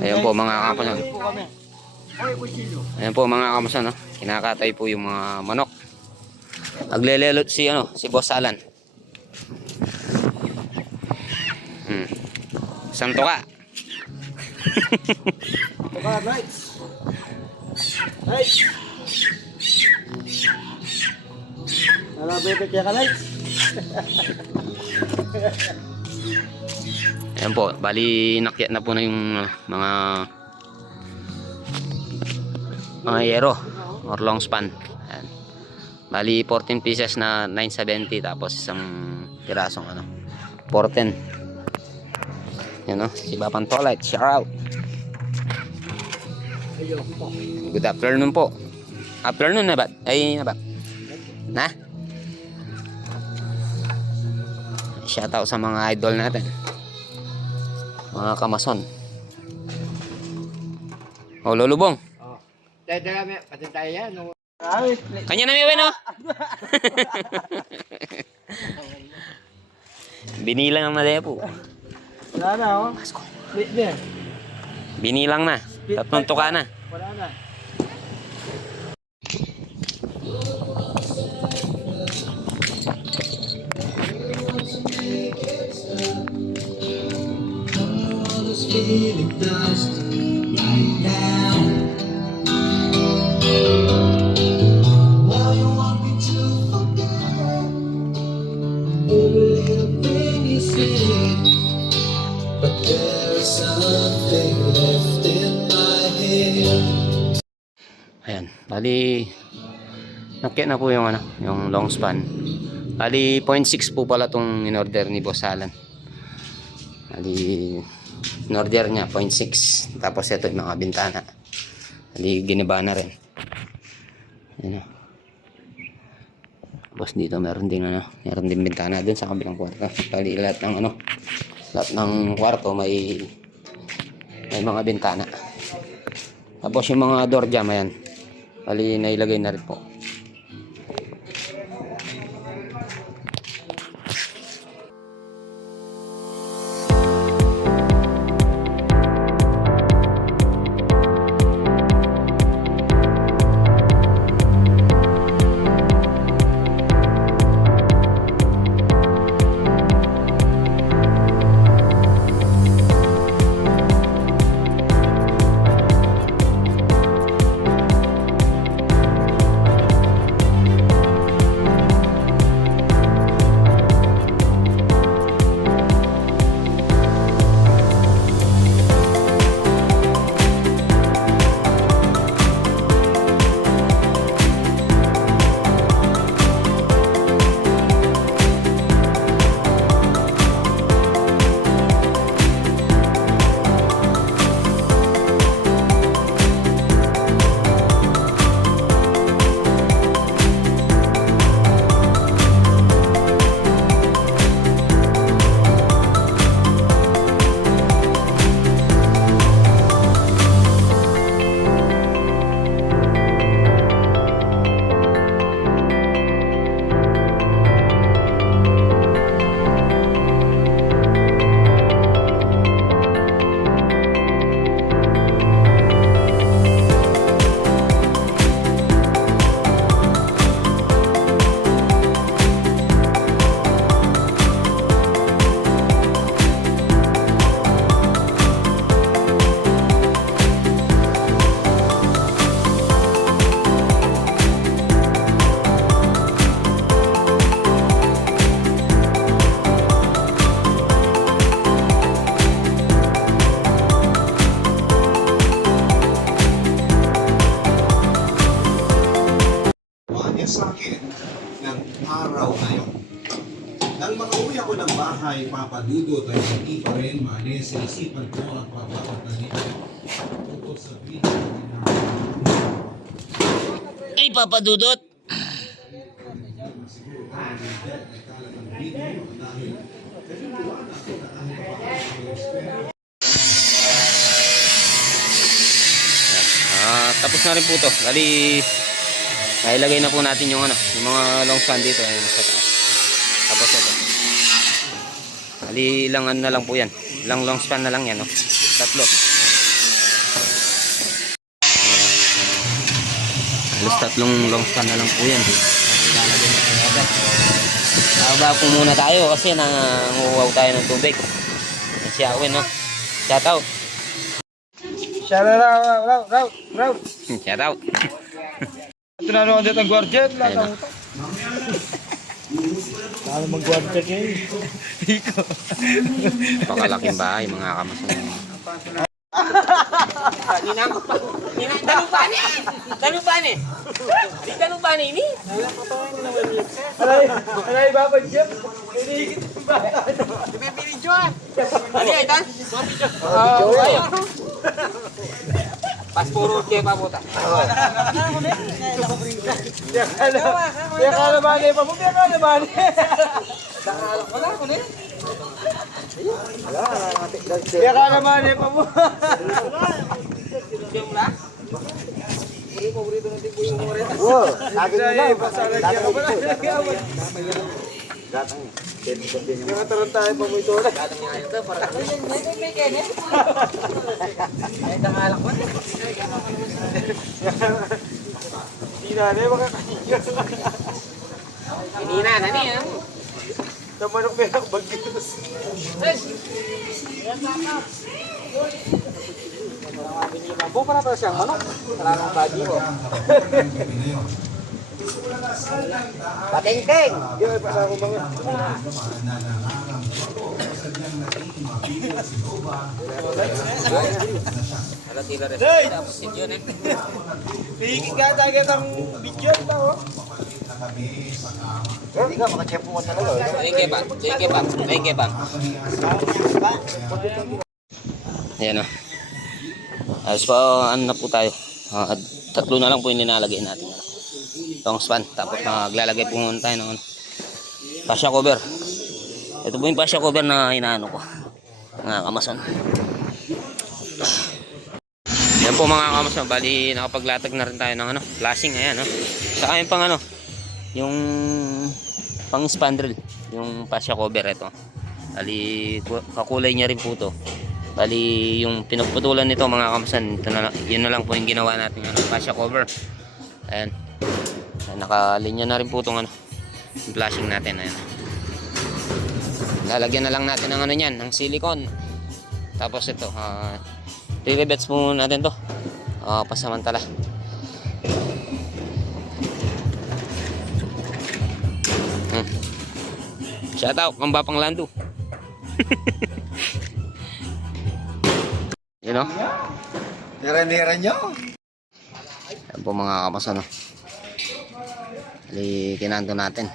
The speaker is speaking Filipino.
Ayan po mga kamason. Ayan po mga kamason, no? Kinakatay po yung mga manok. Naglelelot si Boss Alan. Santo ka. Tuka, right. Right. Nalabete kaya ka, right. Ayan po, bali nakyat na po na yung mga yero or long span. Ayan. Bali 14 pieces na 970 tapos isang pirasong 410. Yan si Bapan Tolit, shout out. Good afternoon po. Afternoon na ba? Ay na ba? Na? Shout out sa mga idol natin. Mga kamason. Oh, lulubong. Oh. Tayo pati tayo yan. Kanya na may no? Binilang na tayo po. Wala na, oh. Split na. Binilang na. Tatlong tuka na. Wala na. Feeling dust right now. Now you want me to forget every little thing you said, but there's something left in my head. Ayan, bali nakyat na po yung yung long span. Bali 0.6 po pala tong in-order ni Boss Alan. Bali in-order niya 0.6. Tapos ito yung mga bintana. Bali giniba na rin. Ayan. Tapos dito meron din meron din bintana dun sa kabilang kwarto. Bali lahat ng kwarto may mga bintana. Tapos yung mga door jam ayan. Bali nailagay na rin po. Nang makauwi ako ng bahay, papadudot ay hindi pa rin maalis sa isipan ko ang papapatanin tungkol sa video. Ay, papadudot! Tapos na rin po to. Bali, nailagay na po natin yung yung mga long span dito ayun sa taas. Tapos ito. Bali, ilang na lang po yan. Ilang long span na lang yan, no? Tatlo. Halos 3 long span na lang po yan. Ilalagay na tayo agad. Baba po muna tayo kasi nanguwaw tayo ng tubig. Si Awin, no? Shout out. Shout out. Shout out. Tinanong dito ang guardian. Ayun, no? Paano mag-guardian kayo? Pakalaking bahay, mga kamason. Alay, babad Jeff. Hinihigit yung bata. Kaya kalaman eh, pabuti ang kalaman eh. Kaya kalaman eh, pabuti. Wow, lagi nila. Lagi ka pala. Kaya tayo pa mo ito. Hindi na rin, makakanya. Hinina na niya. Namanok may bagay. Bukod para pa siyang manok. Talagang bagi ko. Pateng-teng! Yun, para ako mga... Hihigit ka tayo kang video ba, oh? Hindi ka, makachepo ka talaga. Ayan, o. Ayos pa, ano na po tayo. 3 na lang po yung nilalagay natin. Long span. Tapos maglalagay po muna tayo ng fascia cover. Ito po yung fascia cover na inaano ko. Mga kamason. Yan po mga kamason. Bali nakapaglatag na rin tayo ng flashing. Ayan, no? Saka yung pang yung pang spandrel. Yung fascia cover ito. Bali kakulay niya rin po to. Bali yung pinagputulan nito mga kamason, yun na lang po yung ginawa natin fascia cover. Ayan. Nakalinya na rin po itong yung flashing natin. Ayan. Lalagyan na lang natin ng niyan, ng silicone. Tapos ito, re-rivets po natin to. Pasamantala. Shout out, Mambapang Lando. You know? Nira-nira nyo. Ayan po mga kamas, kinanto natin.